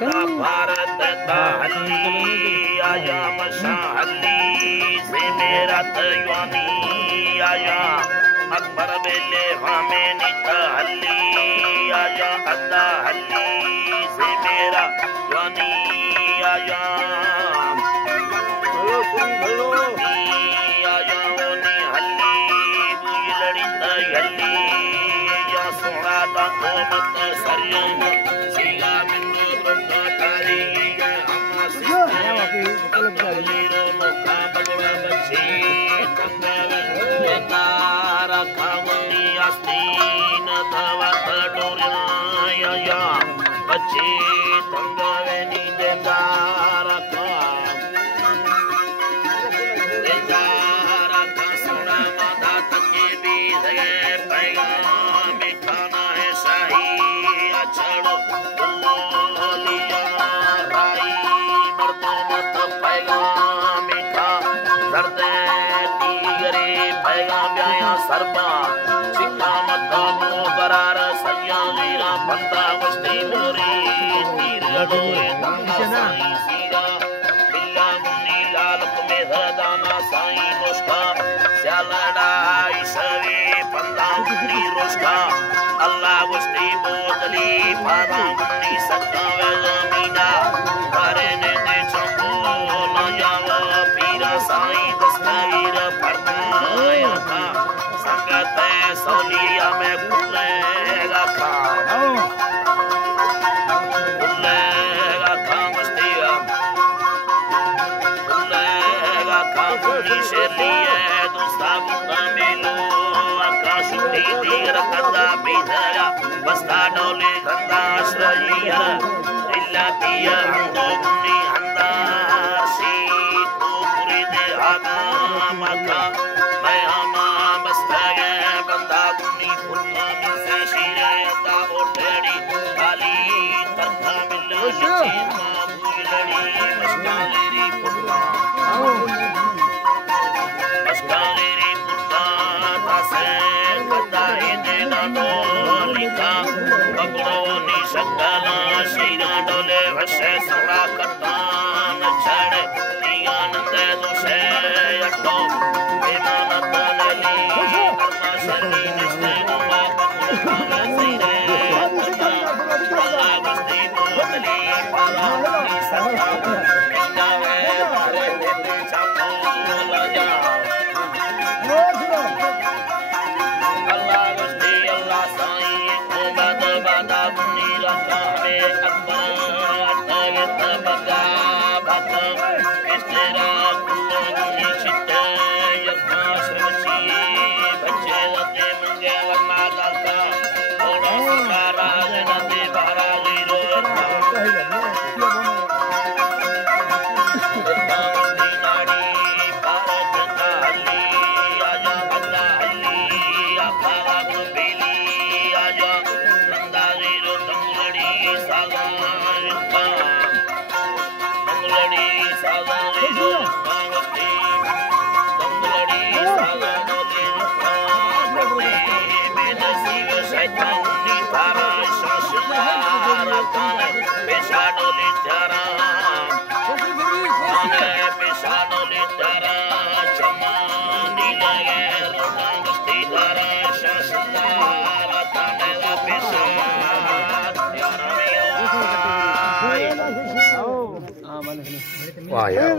भारत हल्ली आया मशा हल्ली से मेरा तयवानी आया अकबर बेले हमें नित हल्ली आया अद्दा हल्ली से मेरा जवानी आया आया ओनी हल्ली बुई लड़ी तयल्ली या सोना दा तो मत सरियम सीगा मिन्नो दुर्गा तारी अम्मा सिस्टर लोका बगड़ा बच्ची तंगवे तारा खावनी आस्तीन दवा डोरिया या बच्ची तंगवे नी देंदारा सरबा सिक्का मत बरार सयालीरा बंदा वस्ती मोरी तीर लडोए दाना सीरा बिल्ला मुन्नी लाल में दाना साई रोस्का स्यालड़ाई सवे बंदा मुन्नी रोस्का अल्लाह वस्ती बोतली पादा मुन्नी सत्ता मीना तारे ने दे चंको न जावा पीरा साई दस्तावीर फरमाया था संगत सोलिया में खुलेगा खाम मस्तिया खुलेगा खाम से लिए दूसरा बुंदा मिलो आकाश तीर कंदा बिधरा बस्ता डोले कंदा श्रलिया इल्ला पिया अंदो मुन्नी अंदा सी को पूरी दे आगा मका मैं आमा बस्ता बंदा मुन्नी फुल्ला से शीरे दा ओटेड़ी काली तथा मिला लची मां बुलड़ी मस्कालेरी फुल्ला तासे कदाई दे ना डोलिका बगड़ो नी सकला शीरा डोले वशे सड़ा कटान छड़े नियानंद दुसे अटो बेमानत नली कर्मा शरी निस्ते नुमा बगड़ो सीरे अल्लाह बस्ती बोतली पाला नी सका मिलावे मारे दे चापो लजा वाह यार।